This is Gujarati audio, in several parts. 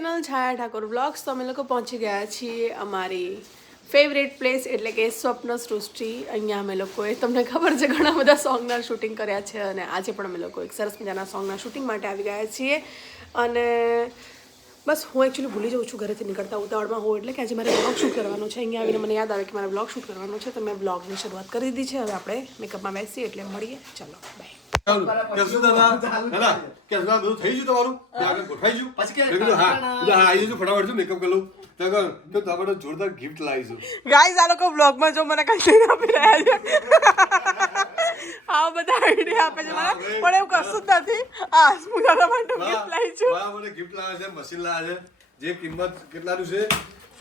ચેનલ છાયા ઠાકોર બ્લોગ્સ. તો અમે લોકો પહોંચી ગયા છીએ અમારી ફેવરેટ પ્લેસ એટલે કે સ્વપ્ન સૃષ્ટિ. અહીંયા અમે લોકોએ તમને ખબર છે ઘણા બધા સોંગના શૂટિંગ કર્યા છે અને આજે પણ અમે લોકો એક સરસ મજાના સોંગના શૂટિંગ માટે આવી ગયા છીએ. અને બસ હું એકચ્યુઅલી ભૂલી જાઉં છું ઘરેથી નીકળતા ઉતાવળમાં હોઉં એટલે કે આજે મારે બ્લોગ શૂટ કરવાનો છે. અહીંયા આવીને મને યાદ આવે કે મારે બ્લોગ શૂટ કરવાનો છે તો મેં બ્લોગની શરૂઆત કરી દીધી છે. હવે આપણે મેકઅપમાં બેસીએ એટલે મળીએ. ચલો બાય. જોરદાર ગિફ્ટ લાવીશું ગાઈઝ. આ લોકો બ્લોગમાં જો મને કંઈ આપી રહ્યા છે. આ બધા આઈડિયા આપે છે મને પણ એવું કશું જ નથી. આ હસમુખા માટે ગિફ્ટ લાવી છું. મને ગિફ્ટ લાવે છે, મશીન લાવે છે જે કિંમત કેટલાનું છે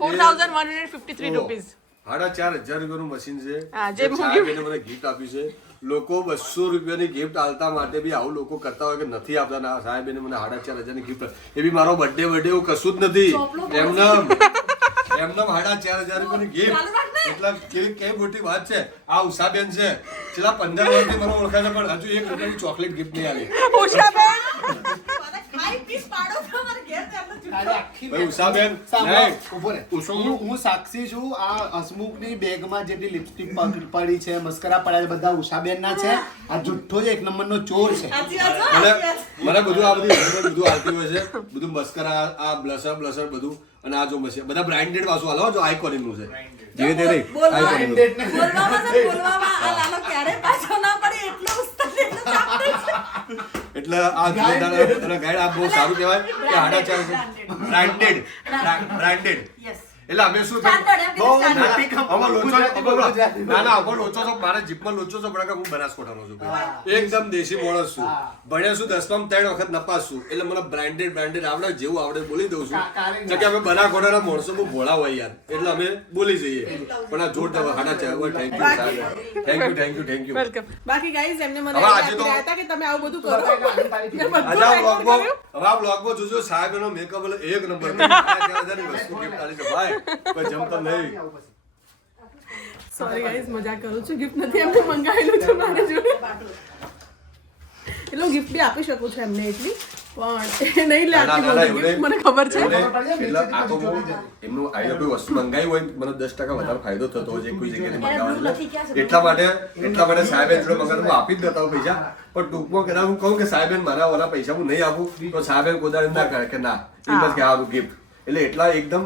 4153 રૂપીસ. 4500 રૂપિયાનું મશીન છે. જે મને ગિફ્ટ આપ્યું છે. લોકો 200 રૂપિયાની ગિફ્ટ આલતા માટે બી આવું લોકો કરતા હોય કે નથી આપતા. ના સાહેબ એને મને 4500 ગિફ્ટ, એ બી મારો બર્થડે એવું કશું જ નથી. એમને 4500 રૂપિયાની ગિફ્ટ એટલે કેવી મોટી વાત છે. આ ઉષાબેન છે, છેલ્લા 15 વર્ષથી મને ઓળખાય છે પણ હજુ 1 રૂપિયાની ચોકલેટ ગિફ્ટ નહીં આવી. હું સાક્ષી છું. આ હસમુખની બેગમાં જેટલી લિપસ્ટિક પડી છે, મસ્કરા પડ્યા છે, બધા ઉષાબેન ના છે. આ જુઠ્ઠો જ 1 નંબરનો ચોર છે. મને બધું આ બધું આવતી હોય છે, બધું મસ્કરા, આ બ્લશર બધું. અને આ જો મશીન બધા બ્રાન્ડેડ પાછું હાલો, જો આઈકોનિક નું છે. જે તે નહીં એટલે આ ગાઈડ આ બહુ સારું કહેવાય કે 4500 બ્રાન્ડેડ. એટલે અમે શું મારા જીપમાં લોચો છો પણ હું બનાસકોઠાનો છું, એકદમ દેશી માણસ છું. ભણ્યા છું 10માં 3 વખત નપાસ છું. એટલે મને બ્રાન્ડેડ આવડે, જેવું આવડે બોલી દઉં છું. કે અમે બનાસકોઠાના માણસો બહુ ભોળા હોય યાર, એટલે અમે બોલી જઈએ. પણ આ જોરદાર 4500. Thank you. બાકી ગાઈઝ એમને મને કહેતા હતા કે તમે આવું બધું કરો. હવે આ બ્લોગમાં જોજો સાહેબનો મેકઅપ એક નંબર. ભાઈ કોઈ જમતા નહીં. સોરી ગાઈઝ, મજાક કરું છું. ગિફ્ટ નથી એમને મંગાવેલું છે મારી જોડે. એટલું ગિફ્ટ બી આપી શકું છું એમને એટલી, પણ એ નહીં લે આટલી ગિફ્ટ મને ખબર છે. એમનું આઈડિયા કોઈ વસ્તુ મંગાવી હોય મને 10% વધારે ફાયદો થતો હોય છે કોઈ જગ્યાએથી મંગાવવાનો. એટલા માટે સાહેબે જોડે મંગાવું આપી જ દેતા હોય પૈસા. પણ ટૂંકમાં કદાચ હું કહું કે સાહેબે મારા વાળા પૈસા હું નહીં આપું તો સાહેબે કોદાળી ના કરે કે ના એમ જ કે આવું ગિફ્ટ. એટલે એટલા એકદમ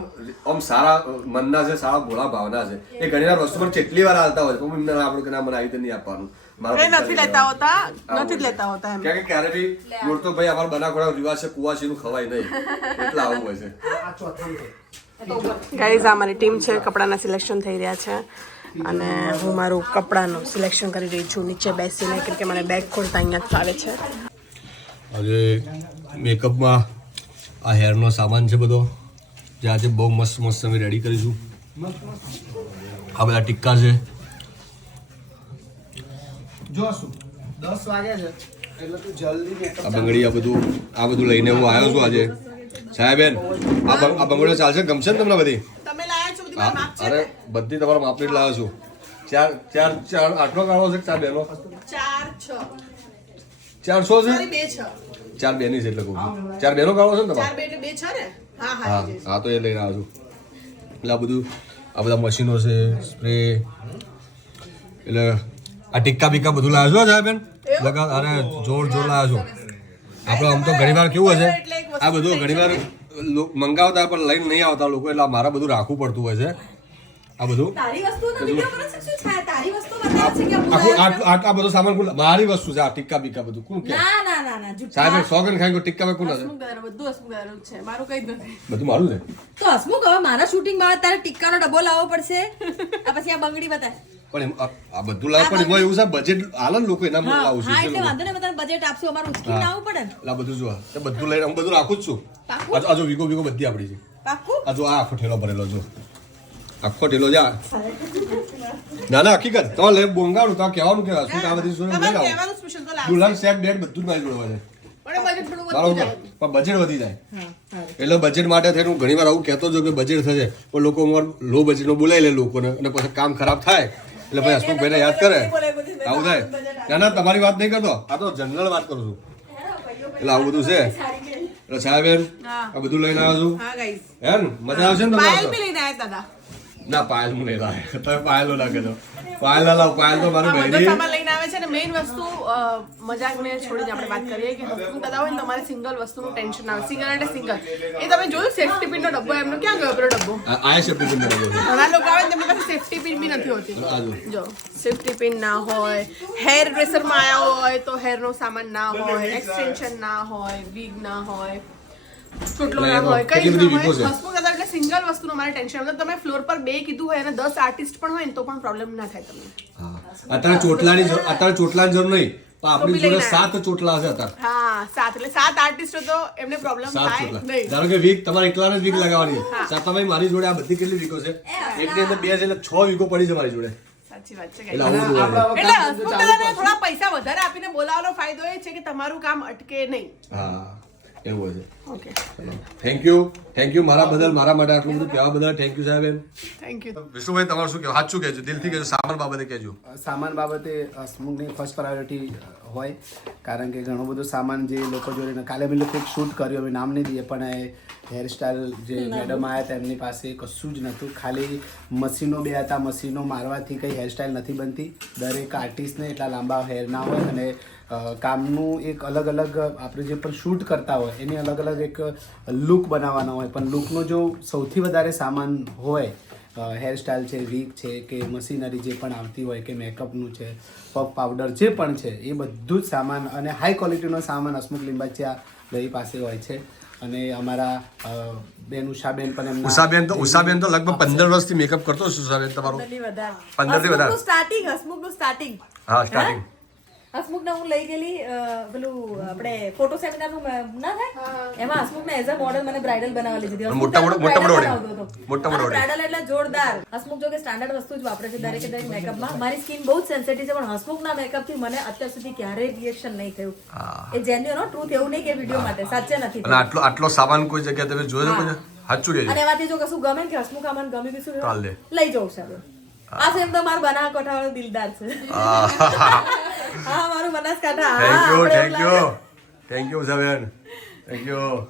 આમ સારા મનના છે, સારા ભોળા ભાવના છે. એ ઘણી વાર વસ્તુ પર કેટલી વાર હાલતા હોય પણ એમને આપણું કે ના મને આવી રીતે નહીં આપવાનું. નથી લેતા હોતા એમ. ક્યારે બી બોલતો ભાઈ અમારો બનાકોડા રિવાજ છે કુવાસીનું ખવાય નહીં, એટલા આવું હોય છે. ગાઈઝ આ મારી ટીમ છે, કપડાના સિલેક્શન થઈ રહ્યા છે અને હું મારું કપડાનું સિલેક્શન કરી રહી છું નીચે બેસીને, કેમ કે મને બેગ ખોલતા અહીંયા જ ફાવે છે. આજે મેકઅપમાં આ હેરનો સામાન છે બધો, જે આજે બહુ મસ્ત અમે રેડી કરીશું. આ બધા ટીક્કા છે. જોશું 10 વાગ્યા છે એટલે તું જલ્દી મેકઅપ. આ બંગડી આ બધું લઈને હું આવ્યો છું આજે. સાહેબેન આ બંગડીઓ ચાલશે, ગમશે ને તમને બધી? તમે લાયા છો બધી મારા માપ છે? અરે બધી તમારા માપની જ લાવ્યો છું. ચાર આટલો ગાળો છે, 4 બેનો 400 છે, 4 બેની છે એટલે કહું છું. 4 બેનો ગાળો છે ને તમારે? હા તો એ લઈને આવ્યો છું. એટલે આ બધા મશીનો છે, સ્પ્રે, એટલે આ ટીક્કા બીક્કા બધું લાવ્યો છો સાહેબ બેન? અરે જોર લાવ્યો છો. આપણે આમ તો ઘણી વાર કેવું હશે, આ બધું ઘણી વાર મંગાવતા પણ લઈને નહીં આવતા લોકો, એટલે મારા બધું રાખવું પડતું હોય છે. આ બધું આ બધું સામાન મારી વસ્તુ છે. આ ટીક્કા બીક્કા બધું કોણ કે સાહેબ સોગન ખાઈ ટીક્કા માં કોણ હશે? બધું મારું છે. તો હસમુખ હવે મારા શૂટિંગ માં તારે ટિક્કાનો ડબ્બો લાવવો પડશે. આ પછી આ બંગડી બતાય. પણ આ બધું લાવ પણ એમાં એવું છે બજેટ હાલે ને લોકો એના લાવું છું. હા એટલે વાંધો નહીં, બધાને બજેટ આપશું, અમારું ઉચકીને લાવવું પડે ને. આ બધું જો બધું લઈને હું બધું રાખું જ છું. આ જો વીગો બધી આપડી છે. પાક્કું? આ જો આ આખો ઠેલો ભરેલો જો, આખો ઠેલો જા. ના હકીકત તો લે બોંગાડું તો કહેવાનું કે શું આ બધી શું લઈ આવો. દુલ્હન સેટ બેટ બધું જ મારી જોડે છે. પણ બજેટ વધી જાય એટલે બજેટ માટે થઈને હું ઘણી વાર આવું કહેતો જો કે બજેટ થશે, પણ લોકો લો બજેટનો બોલાવી લે લોકોને અને પછી કામ ખરાબ થાય એટલે ભાઈ હસમુખભાઈને યાદ કરે આવું થાય. ના તમારી વાત નહીં કરતો, આ તો જનરલ વાત કરું છું. એટલે આવું બધું છે. એટલે છાયાબેન હા. આ બધું લઈને આવ્યો છું હા ગાઈસ હે ને મજા આવશે ને પાયલ તમને બી લઈને આવ્યા દાદા ના પાયલ હું નહીં લાવે તમે પાયલો ના કહેજો પાયલ ના લાવ પાયલ તો મારું આ બધો બહેની સામાન લઈને આવે છે ને મેઇન વસ્તુ મજાકને છોડીને આપણે વાત કરીએ કે હસમુખ દાદા હોય ને તમારે સિંગલ વસ્તુનું ટેન્શન આવે સિંગલ એટલે સિંગલ એ તમે જોયું સેફ્ટી પિનનો ડબ્બો એમનો ક્યાં ગયો પેલો ડબ્બો આયા શબ્દ તમને કહું છું ઘણા લોકો આવે ને તેમની પાસે સેફ્ટી પિન બી નથી હોતી આ જો જો સેફ્ટી પિન ના હોય હેર ડ્રેસરમાં આવ્યા હોય તો હેરનો સામાન ના હોય એક્સટેન્શન ના હોય વિગ ના હોય ચૂંટલો ના હોય કઈ કેટલી બધી ના વિગો છે. હોય હસમુખ દાદા એટલે સિંગલ વસ્તુનો મારે ટેન્શન મતલબ તમે ફ્લોર પર 2 કીધું હોય અને 10 આર્ટિસ્ટ પણ હોય ને તો પણ પ્રોબ્લેમ ના થાય તમને હા અત્યારે ચોટલાની જરૂર નહીં પણ આપણી તો બી જોડે લઈને 7 ચોટલા હશે અત્યારે હા 7 એટલે 7 આર્ટિસ્ટો તો એમને પ્રોબ્લેમ 7 થાય ચોટલા નહીં ધારો કે વીક તમારે એકલાને જ વીક લગાવવાની છે સાતાભાઈ મારી જોડે આ બધી કેટલી વીકો છે એકની અંદર 2 છે એટલે 6 વીકો પડી છે મારી જોડે સાચી વાત છે એટલે guys. આવું બધું હોય. એટલે હસમુખ દાદાને થોડા પૈસા વધારે આપીને બોલાવવાનો ફાયદો એ છે કે તમારું કામ અટકે નહીં હા એવું હોય છે ઓકે થેન્ક યુ મારા બદલ મારા માટે આટલું બધું કહેવા બદલ થેન્ક યુ સાહેબ થેન્ક યુ વિષ્ણુભાઈ તમારું શું કહેવું સાચું કહેજો દિલથી કહેજો સામાન બાબતે કહેજો સામાન બાબતે હસમુખની ફર્સ્ટ પ્રાયોરિટી હોય કારણ કે ઘણો બધો સામાન જે લોકો જોડે કાલે અમે લોકો એક શૂટ કર્યું અમે નામ નહીં દઈએ પણ એ હેરસ્ટાઈલ જે મેડમ આવ્યા હતા એમની પાસે કશું જ નહોતું ખાલી મશીનો બે હતા મશીનો મારવાથી કંઈ હેરસ્ટાઈલ નથી બનતી દરેક આર્ટિસ્ટને એટલા લાંબા હેર ના હોય અને કામનું એક અલગ અલગ આપણે જે પણ શૂટ કરતા હોય એની અલગ અલગ એક લુક બનાવવાનો હોય પણ લુકનો જો સૌથી વધારે સામાન હોય હેરસ્ટાઈલ છે વીક છે કે મશીનરી જે પણ આવતી હોય કે મેકઅપનું છે પગ પાવડર જે પણ છે એ બધું જ સામાન અને હાઈ ક્વોલિટીનો સામાન હસમુખ લીંબાચિયા ભાઈ પાસે હોય છે અને અમારા બેન ઉષાબેન પણ એમના ઉષાબેન તો લગભગ 15 વર્ષથી મેકઅપ કરતો છું ઉષાબેન તમારો 15 થી વધારે હસમુખનું સ્ટાર્ટિંગ હા સ્ટાર્ટિંગ હસમુખને હું લઈ ગયેલી પેલું આપણે ફોટો સેમિનારનું ના થાય એમાં હસમુખને એઝ અ મોડલ મને બ્રાઇડલ બનાવવા લઈ જતી મોટા બ્રાઇડલ એટલે જોરદાર હસમુખ જો કે સ્ટાન્ડર્ડ વસ્તુ જ વાપરે છે દરેકે દરેક મેકઅપમાં મારી સ્કિન બહુ જ સેન્સિટિવ છે પણ હસમુખના મેકઅપથી મને અત્યાર સુધી ક્યારેય રિએક્શન નહીં થયું એ જેન્યુઅલ ટ્રુથ એવું નહીં કે વિડીયો માટે સાચે નથી અને આટલો સામાન કોઈ જગ્યાએ તમે જોયો કોઈ સાચું કહેજો અને એમાંથી જો કશું ગમે કે હસમુખ આમાં ગમી બીજું ચાલ લે. લઈ જાઉં સાહેબ આ સેમ તો મારું બનાસકાંઠા વાળો દિલદાર છે હા મારું બનાસકાંઠા હા, આપણે એવું લાગે. Thank you Ushaben thank you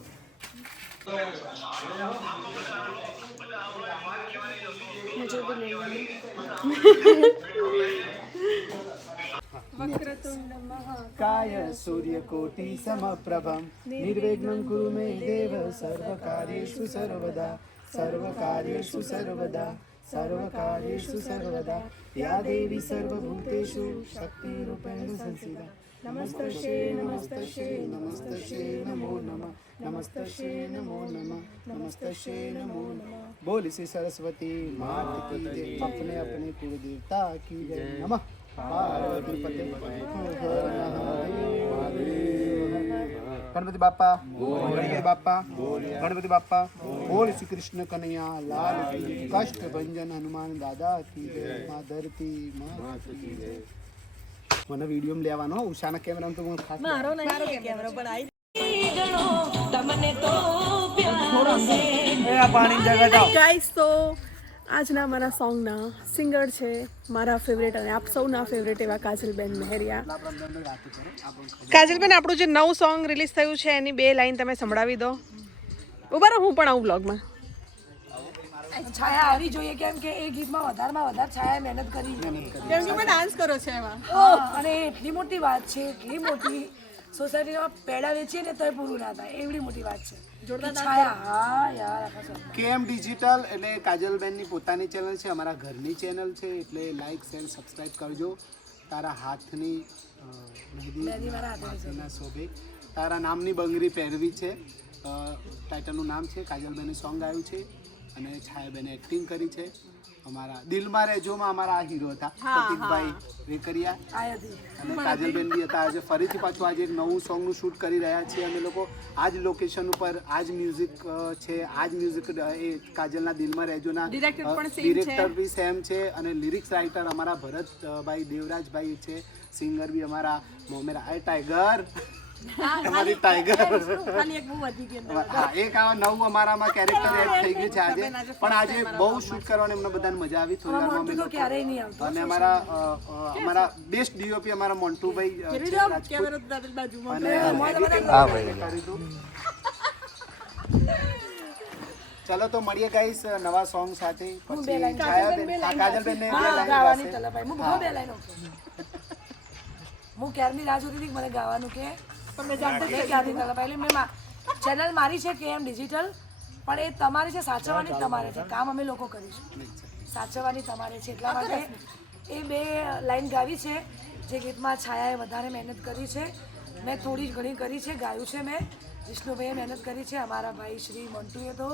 काय सूर्यकोटि समप्रभं निर्विघ्नं कुरु मे देव सर्वकार्येषु सर्वदा सर्वकार्येषु सर्वदा सर्वकार्येषु सर्वदा या देवी सर्वभूतेषु शक्तिरूपेण संस्थिता नमस्तस्यै नमस्तस्यै नमस्तस्यै नमो नमः नमस्तस्यै नमो नमः नमस्तस्यै नमो नमः बोल श्री सरस्वती मात की जय अपने अपने कुल देवता की जय नमः पार्वती पते गणपति बापा गणपति बापा गणपति बापा बोल श्री कृष्ण कन्हैया लाल की कष्ट भंजन हनुमान दादा की जय मां धरती मां की जय મને વિડિયો લેવાનો ઉષાના કેમેરામાં તો હું ખાસ મારો નહીં કેમેરો પણ આવી ગાઈસ તો આજના મારા સોંગના સિંગર છે મારા ફેવરેટ અને આપ સૌના ફેવરેટ એવા કાજલબેન મહેરિયા કાજલબેન આપણું જે નવું સોંગ રિલીઝ થયું છે એની 2 લાઈન તમે સંભળાવી દો ઉભા રહો હું પણ આવું બ્લોગમાં છાયા આવી જોઈએ કેમ કે એ ગીતમાં વધારે છાયા મહેનત કરી કેમ કે તમે ડાન્સ કરો છો એમાં અને એટલી મોટી વાત છે એટલી મોટી સોસાયટીમાં પેડા વેચીએ ને તોય પૂરું ના થાય એવડી મોટી વાત છે છાયા હા યાર આખા સર કેમ ડિજિટલ એટલે કાજલબેનની પોતાની ચેનલ છે અમારા ઘરની ચેનલ છે એટલે લાઈક શેર સબસ્ક્રાઇબ કરજો તારા હાથની મહેંદી મારા હાથના શોભે તારા નામની બંગડી પહેરવી છે ટાઇટલનું નામ છે કાજલબેનનું સોંગ આવ્યું છે અને છાયાબેને એક્ટિંગ કરી છે અમારા દિલમાં રહેજોમાં અમારા આ હીરો હતા પ્રતિકભાઈ વેકરિયા અને કાજલબેન બી હતા આજે ફરીથી પાછું આજે એક નવું સોંગનું શૂટ કરી રહ્યા છીએ અમે લોકો આ જ લોકેશન ઉપર આ જ મ્યુઝિક છે આ જ મ્યુઝિક એ કાજલના દિલમાં રહેજોના ડિરેક્ટર બી સેમ છે અને લિરિક્સ રાઇટર અમારા ભરતભાઈ દેવરાજભાઈ છે સિંગર બી અમારા મોમેરા આઈ ટાઈગર અમારી ટાઈગર હા એક આ નવું અમારામાં કેરેક્ટર એડ થઈ ગયું છે આજે પણ આજે બહુ શૂટ કરવાની અમને બધાને મજા આવી થોડી વારમાં અમે ક્યારેય નહીં આવતો અને અમારા બેસ્ટ ડીઓપી અમારા મોન્ટુભાઈ છે રાજપૂત. અને હા ભાઈ ચલો તો મળીએ ગાઈસ નવા સોંગ સાથે પછી કાજલબેન બે લાઈન કાજલબેન ને બે હા, લાઈન ગાવાની ગાશે. તલબ હું બહુ બે લાઈનો હું ક્યારની રાહ જોતી હતી કે મને ગાવાનું કે મેં ક્યારની તલબ એટલે મેં ચેનલ મારી છે કેએમ ડિજિટલ પણ એ તમારી છે સાચવવાની તમારે છે કામ અમે લોકો કરીશું સાચવવાની તમારે છે એટલા માટે એ બે લાઈન ગાવી છે જે ગીતમાં છાયાએ વધારે મહેનત કરી છે મેં થોડી ઘણી કરી છે ગાયું છે મેં વિષ્ણુભાઈએ મહેનત કરી છે અમારા ભાઈ શ્રી મોન્ટુએ તો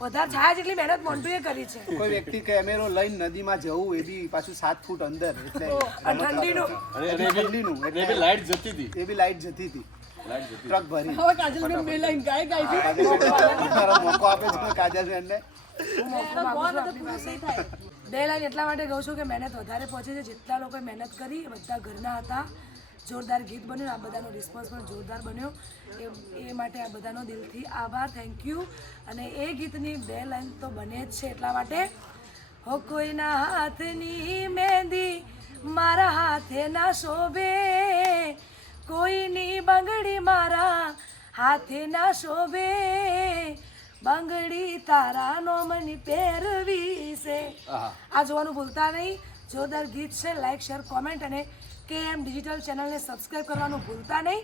વધારે છાયા જેટલી મહેનત મોન્ટુએ કરી છે કોઈ વ્યક્તિ કેમેરો લઈને નદીમાં જવું એ બી પાછું 7 ફૂટ અંદર એટલે ઠંડીનું ઠંડીનું એટલે લાઈટ જતી હતી એ બી લાઈટ જતી હતી ટ્રક ભરી હવે કાજલબેન બે લાઈન ગાય મોકો આપે છે કાજલબેનને બે લાઈન એટલા માટે કહું છું કે મહેનત વધારે પહોંચે છે જેટલા લોકોએ મહેનત કરી એ બધા ઘરના હતા જોરદાર ગીત બન્યું આ બધાનો રિસ્પોન્સ પણ જોરદાર બન્યો એ માટે આ બધાનો દિલથી આભાર થેન્ક યુ અને એ ગીતની બે લાઈન તો બને જ છે એટલા માટે હો કોઈના હાથની મહેંદી મારા હાથે ના શોભે કોઈની બંગડી મારા હાથે ના શોભે બંગડી તારા નોમની પહેરવી છે આ જોવાનું ભૂલતા નહીં જોરદાર ગીત છે લાઈક શેર કોમેન્ટ અને કેએમ ડિજિટલ ચેનલને સબસ્ક્રાઈબ કરવાનું ભૂલતા નહીં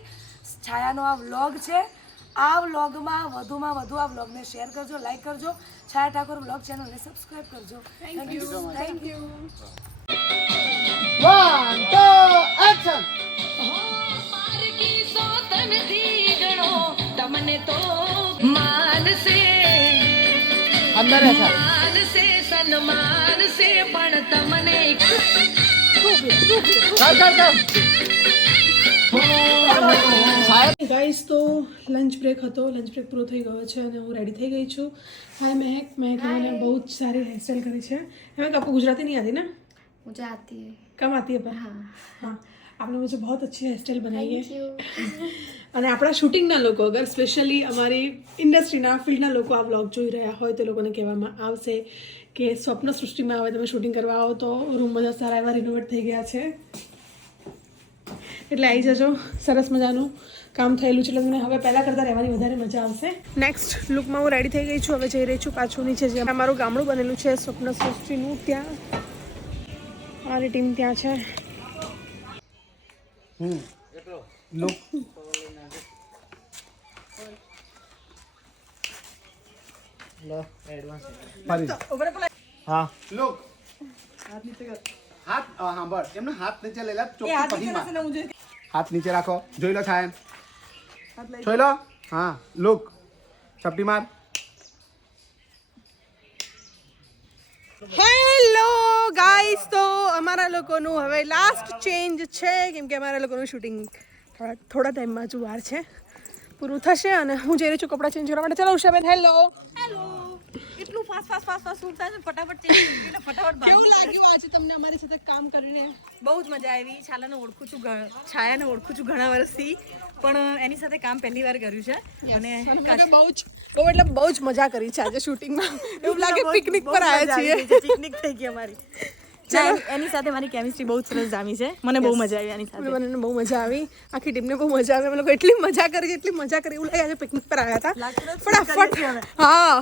છાયાનો આ વ્લોગ છે આ વ્લોગમાં વધુમાં વધુ આ વ્લોગને શેર કરજો લાઈક કરજો છાયા ઠાકોર વ્લોગ ચેનલને સબસ્ક્રાઈબ કરજો થેન્ક યુ તમને તો માનસે અંદર માનસે સન્માન સે પણ તમને ગાઈસ તો લંચ બ્રેક હતો લંચ બ્રેક પૂરો થઈ ગયો છે અને હું રેડી થઈ ગઈ છું હાય મહેક मैंने बहुत सारी हेयर स्टाइल करी है महेक आपको गुजराती नहीं आती ना मुझे आती है कम आती है पर हाँ आपने मुझे बहुत अच्छी हेयर स्टाइल बनाई है અને આપણા શૂટિંગના લોકો અગર સ્પેશિયલી અમારી ઇન્ડસ્ટ્રીના ફિલ્ડના લોકો આ વ્લોગ જોઈ રહ્યા હોય તો એ લોકોને કહેવામાં આવશે કે સ્વપ્ન સૃષ્ટિમાં હવે તમે શૂટિંગ કરવા આવો તો રૂમ બધા સારા એવા રિનોવેટ થઈ ગયા છે એટલે આવી જજો સરસ મજાનું કામ થયેલું છે એટલે તમને હવે પહેલાં કરતાં રહેવાની વધારે મજા આવશે નેક્સ્ટ લુકમાં હું રેડી થઈ ગઈ છું હવે જઈ રહી છું પાછું નીચે જે અમારું ગામડું બનેલું છે સ્વપ્ન સૃષ્ટિનું ત્યાં મારી ટીમ ત્યાં છે લુક હા લુક હાથ હા બસ એમને હાથ નીચે લઈ લે ચોખ્ખી પહી માર હાથ નીચે રાખો જોઈ લો છાયન જોઈ લો હા લુક ચપટી માર હેલો ગાઈસ તો અમારા લોકોનું હવે લાસ્ટ ચેન્જ છે કેમ કે અમારા લોકોનું શૂટિંગ થોડા ટાઈમમાં જ વાર છે પૂરું થશે અને હું જઈ રહી છું કપડાં ચેન્જ કરવા માટે ચાલો ઉષાબેન હેલો એટલું ફાસ્ટ ઉઠતા છે ફટાફટ ચેન્જ કરીને ફટાફટ કેવું લાગ્યું આજે તમને અમારી સાથે કામ કરીને બહુ જ મજા આવી છાયાને ઓળખું છું ઘણા વર્ષથી પણ એની સાથે કામ પહેલી વાર કર્યું છે અને બહુ જ મજા કરી છે આજે શૂટિંગમાં એવું લાગે પિકનિક પર આવ્યા છીએ પિકનિક થઈ ગઈ અમારી એની સાથે મારી કેમિસ્ટ્રી બહુ સરસ જામી છે મને બહુ મજા આવી એની સાથે મને બહુ મજા આવી આખી ટીમને બહુ મજા આવી અમે લોકો એટલી મજા કરી એવું લાગે આજે પિકનિક પર આવ્યા હતા ફટાફટ હા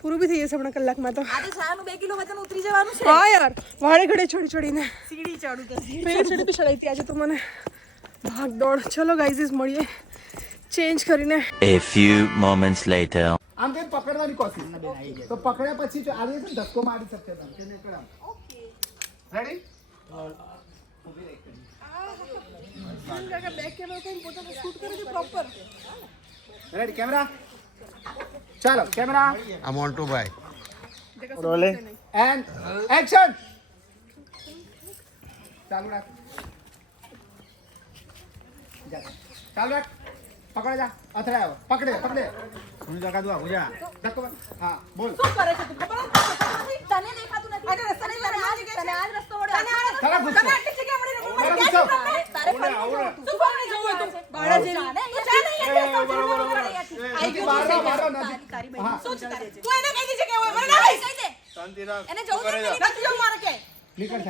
પૂરું બી થઈ જશે હમણાં કલાકમાં તો આજે છાયાનું 2 કિલો વજન ઉતરી જવાનું છે હા યાર વાળે ઘડે છોડીને સીડી ચડું તો પેલી સીડી બી ચડાવી હતી આજે તો મને ભાગ દોડ ચલો ગાઈઝ મળીએ ચેન્જ કરીને A few moments later. આમ કે પકડવાની કોશિશ તો પકડ્યા પછી જો આવી રીતે ધક્કો મારી શકશે તમે કે નીકળ રેડી રેડી કેમેરા ચાલો કેમેરા આ મોન્ટુ ભાઈ રોલે એન્ડ એક્શન ચાલુ રાખ જા ચાલુ રાખ પકડ જા અથડે આવો પકડે હું જગા દઉં ભુજા ધક્કો હા બોલ શું કરે છે તું ખબર તને દેખાતું નથી અરે રસ્તો નહીં તને આજ રસ્તો મળ્યો તારા ગુસ્સો તને આટલી જગ્યા મળી તારા ગુસ્સો તારે ફરી તું કોને જવું હતું બાળા જે ચાલે મારો નથી હા શું છે તારે તું એને કહી દીજે કે હોય મને ના કહી દે શાંતિ રાખ એને જવું નથી નથી જવું મારે કે નીકળ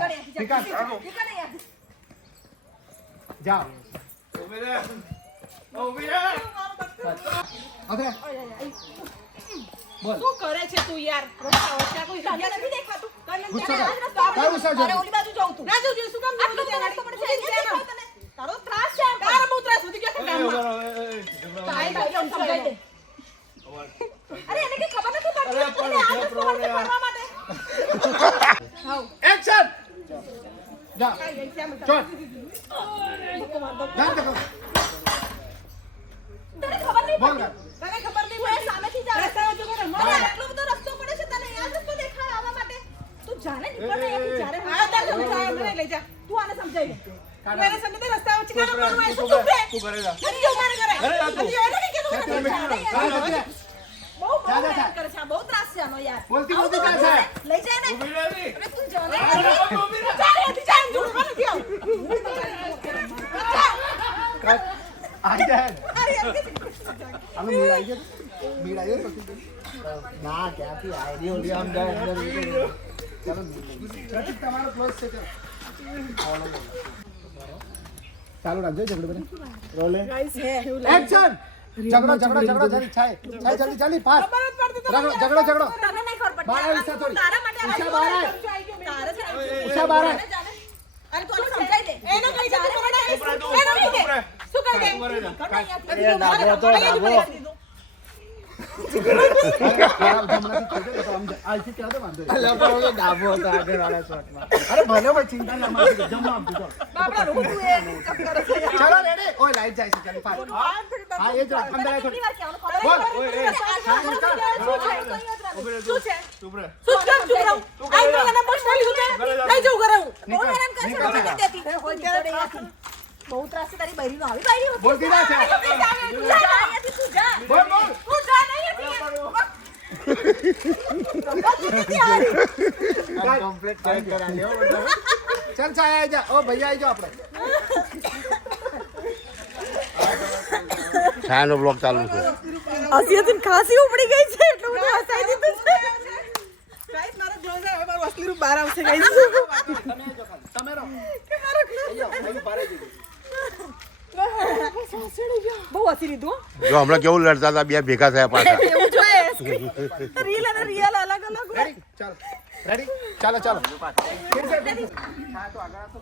જાઓ ઉભી રહે અથડે બોલ શું કરે છે તું યાર રસ્તા વચ્ચે કોઈ તને નથી દેખાતું ગુસ્સો તને કર. આ જ રસ્તો આપણે તારું શા તારે જરૂર? ઓલી બાજુ જવું તું ના જોજો શું કામ આટલો તો રસ્તો પણ છે નહીં દેખાતો તને તારો ત્રાસ છે આમ તારા બહુ ત્રાસ વધી ગયો છે ગામમાં તાઈ ભાઈ સમજાઈ દે અરે એને કઈ ખબર નથી પડતી અરે આ રસ્તો પર ફરવા માટે એક્શન જા ચોટ જાન તકો તને ખબર નહીં બોલ પડતી તને ખબર નહીં પડે સામેથી જા રસ્તા વચ્ચે કરે મને આટલો બધો રસ્તો પડે છે તને આ રસ્તો દેખાય આવવા માટે તું જાને નીકળ ને અહીંયાથી જ્યારે આ તાર સમજાય મને લઈ જા તું આને સમજાઈ દે મેરે સામે તો રસ્તા વચ્ચે કામ કરવું है શું ચૂપ રે તું કરેगा नहीं मारे करे अरे એને નહીં કીધું બહુ હેરાન કરે છે આ બહુ ત્રાસ છે આનો યાર બોલતી આવું તો ક્યાં કરે. છે? લઈ જાય ને અરે તું જાને જાય જોડ નથી આવ આઈ જાય અમે મિલાઈ ગયો મિલાઈ ગયો પછી ના ક્યાંથી આઈડી ઓલી આમ જાય અંદર ચાલો પ્રતિક તમારો ક્લોઝ છે ચાલુ રાખજો ઝઘડો બને રોલે એક્શન ઝઘડો જલ્દી છાય જલ્દી જલ્દી ફાસ્ટ ઝઘડો તને નહીં ખબર પડતી બાર આવી થોડી તારા માટે ઉષા બાર તારે છે ઉષા બાર જાને અરે તું આને સમજાઈ દે એનો કઈ જા તું મને એનો કઈ દે શું કરી દે અરે ભલે ભાઈ ચિંતા ના માર જમવા આપજો બાપડા રો તું એ ચક્કર છે ચાલો રેડી ઓય લાઈટ જાય છે ચાલી ફાસ્ટ હા એ જ રાખ અંદર આય થોડી બોલ શું છે શું કામ ચૂપ રહું આઈ તો મને બસ બોલી હું લઈ જાઉં ઘરે હું બહુ હેરાન કરે છે મને નથી દેતી બહુ ત્રાસ છે તારી બૈરીનો આવી બૈરી હોતી બોલતી ના છે તું જા અહીંયાથી તું જા બોલ બોલ તું જા અહીંયાથી કમ્પ્લીટ કરા લ્યો ચલ ચાય આઈ જા ઓ ભૈયા આઈ જાઓ આપણે છાયાનો બ્લોગ ચાલુ છે હસીથી ખાંસી ઉપડી ગઈ છે એટલું બધું હસાઈ દીધું છે ગાઈસ મારો ક્લોઝ આવે મારું અસલી રૂપ બહાર આવશે ગાઈસ તમે રહો કે મારો ક્લોઝ અહીં પારે દીધું બહુ હસી લીધું જો હમણાં કેવું લડતા હતા બે ભેગા થયા પાછા એવું જોઈએ રીલ અને રિયલ અલગ અલગ હોય રેડી ચાલો રેડી ચાલો ચાલો फिर से हाँ तो आगे तो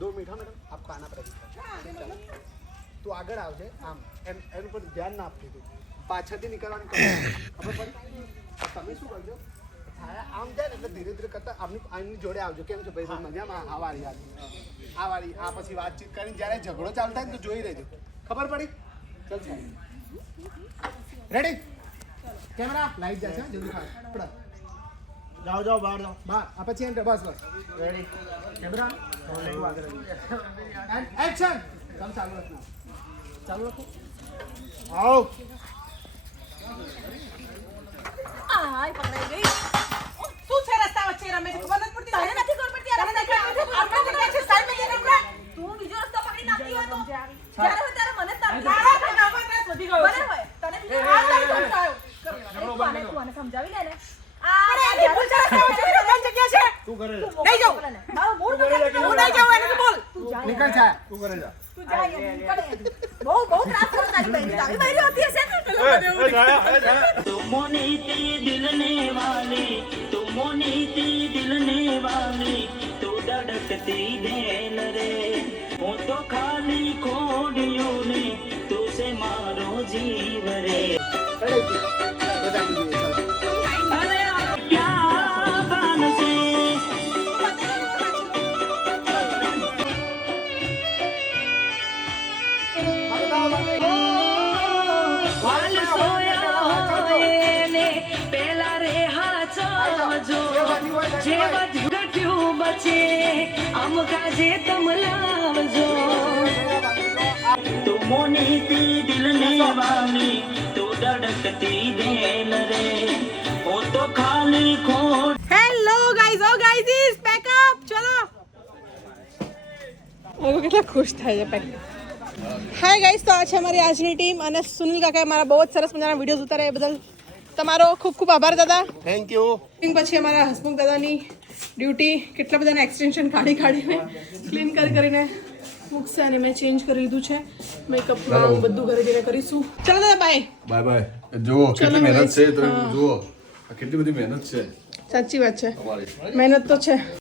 2 मिनट मैडम आपको आना पड़ेगा તું આગળ આવજે આમ એન ઉપર ધ્યાન ના આપતી તું પાછળથી નીકળવાની ખબર પડી તમે શું કરજો આમ જાય ને એટલે ધીરે ધીરે કરતા આમની જોડે આવજો કેમ છો ભાઈ મજામાં આ વાળી આ પછી વાતચીત કરીને જ્યારે ઝઘડો ચાલુ થાય ને તો જોઈ રહેજો ખબર પડી ચાલ રેડી કેમેરા લાઈટ જાય છે જલ્દી પકડ જાઓ બહાર જાઓ બહાર આ પછી enter bus ready camera and action ચાલો ચાલુ રાખો આવો આય પકડાઈ ગઈ શું છે રસ્તા વચ્ચે રમે છે ખબર નથી પડતી તને નથી ખબર પડતી આ રસ્તા આપણે જગ્યાએ છે સાઈડ માં જઈને તું બીજો રસ્તો પકડી નાખી હોય તો જ્યારે હોય ત્યારે મને તાર તારા ગામમાં ત્રાસ વધી ગયો બને હોય તને બીજો આ તારે સમજાયો તું આને સમજાવી લે ને આ ભૂલ છે રસ્તા વચ્ચે રમવાની જગ્યા છે તું કરે નહીં જાઉં મારો મૂડ હું નહીં જાઉં એને બોલ તું જા નીકળ જા તું જા નીકળ બહુ ત્રાસ કરો તારી બહેન તારી બહેરી હોતી હશે ને मोनी ती दिलने वाली तू मोनी ती दिलने वाली तू धड़कती देन रे हूँ तो खाली खोडियों ने तुझे मारो जीव रे अरे क्या बान से वाल सोया होयने पेला रे हाचो जो जेवा घट्યું બચે આમ કાજે તમ લાવજો તું મોની તી દિલને વાલી તું ધડકતી દેલ રે હું તો ખાલી ખોટ hello guys oh guys is pack up ચલો લોકો કેટલા ખુશ થાય છે પેક હાય ગાઈઝ તો આ છે અમારી આજની ટીમ અને સુનિલ કાકાએ મારા બહુ જ સરસ મજાના વિડીયોઝ ઉતાર્યા એ બદલ તમારો ખૂબ ખૂબ આભાર દાદા થેન્ક યુ પછી અમારા હસમુખ દાદાની ડ્યુટી કેટલા બધાને એક્સટેન્શન કાઢીને ક્લીન કરીને હસમુખ છે અને મેં ચેન્જ કરી લીધું છે મેકઅપમાં બધું ઘરે જઈને કરીશું. ચાલો દાદા બાય. Bye bye. જુઓ કેટલી મહેનત છે તમે જુઓ, આ કેટલી બધી મહેનત છે. સાચી વાત છે, અમારી મહેનત તો છે.